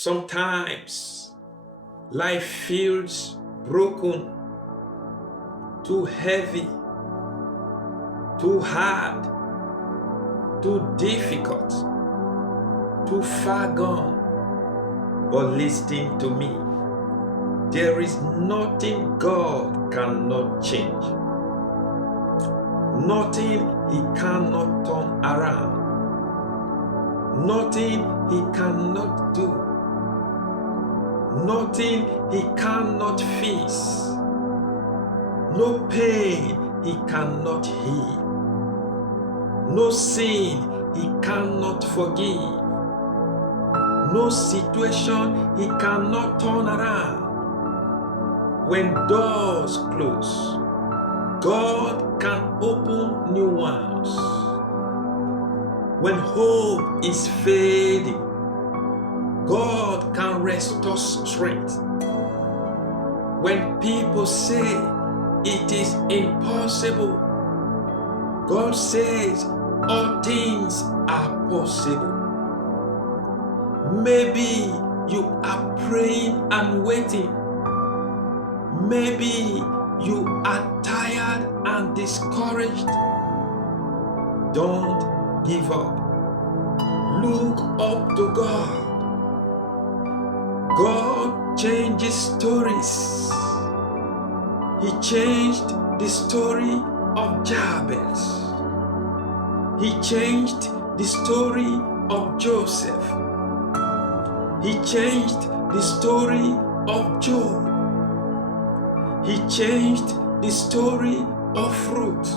Sometimes life feels broken, too heavy, too hard, too difficult, too far gone. But listen to me. There is nothing God cannot change. Nothing He cannot turn around. Nothing He cannot do. Nothing He cannot fix. No pain He cannot heal. No sin He cannot forgive. No situation He cannot turn around. When doors close, God can open new ones. When hope is fading, God can restore strength. When people say it is impossible, God says all things are possible. Maybe you are praying and waiting. Maybe you are tired and discouraged. Don't give up. Look up to God. God changes stories. He changed the story of Jabez. He changed the story of Joseph. He changed the story of Job. He changed the story of Ruth.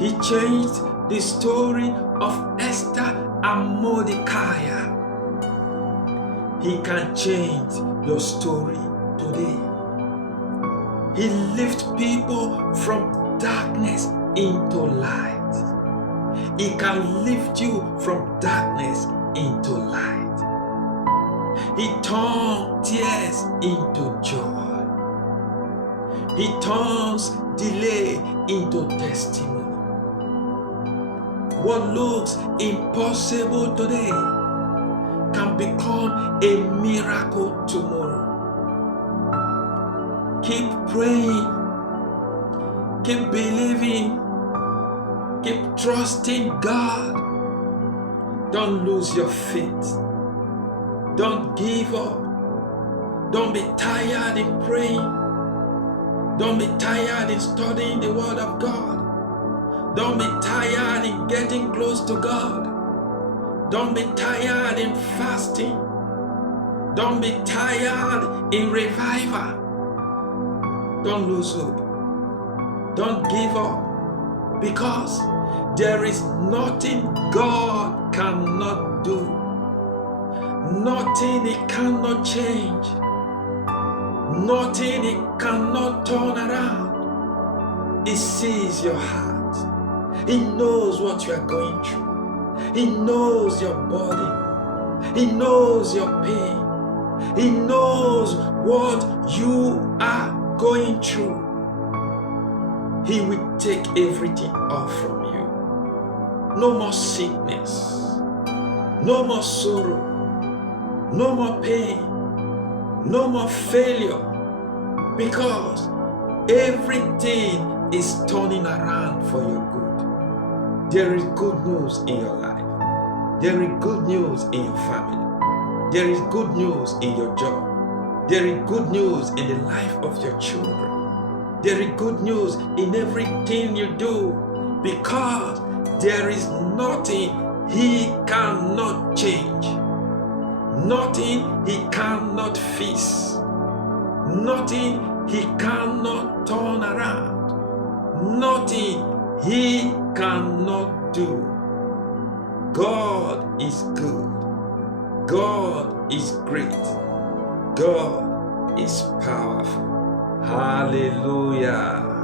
He changed the story of Esther and Mordecai. He can change your story today. He lifts people from darkness into light. He can lift you from darkness into light. He turns tears into joy. He turns delay into testimony. What looks impossible today can become a miracle tomorrow. Keep praying. Keep believing. Keep trusting God. Don't lose your faith. Don't give up. Don't be tired in praying. Don't be tired in studying the Word of God. Don't be tired in getting close to God. Don't be tired in fasting. Don't be tired in revival. Don't lose hope. Don't give up, because there is nothing God cannot do. Nothing He cannot change. Nothing He cannot turn around. He sees your heart. He knows what you are going through. He knows your body. He knows your pain. He knows what you are going through. He will take everything off from you. No more sickness. No more sorrow. No more pain. No more failure. Because everything is turning around for your good. There is good news in your life. There is good news in your family. There is good news in your job. There is good news in the life of your children. There is good news in everything you do, because there is nothing He cannot change. Nothing He cannot fix. Nothing He cannot turn around. Nothing He cannot do. God is good. God is great. God is powerful. Hallelujah.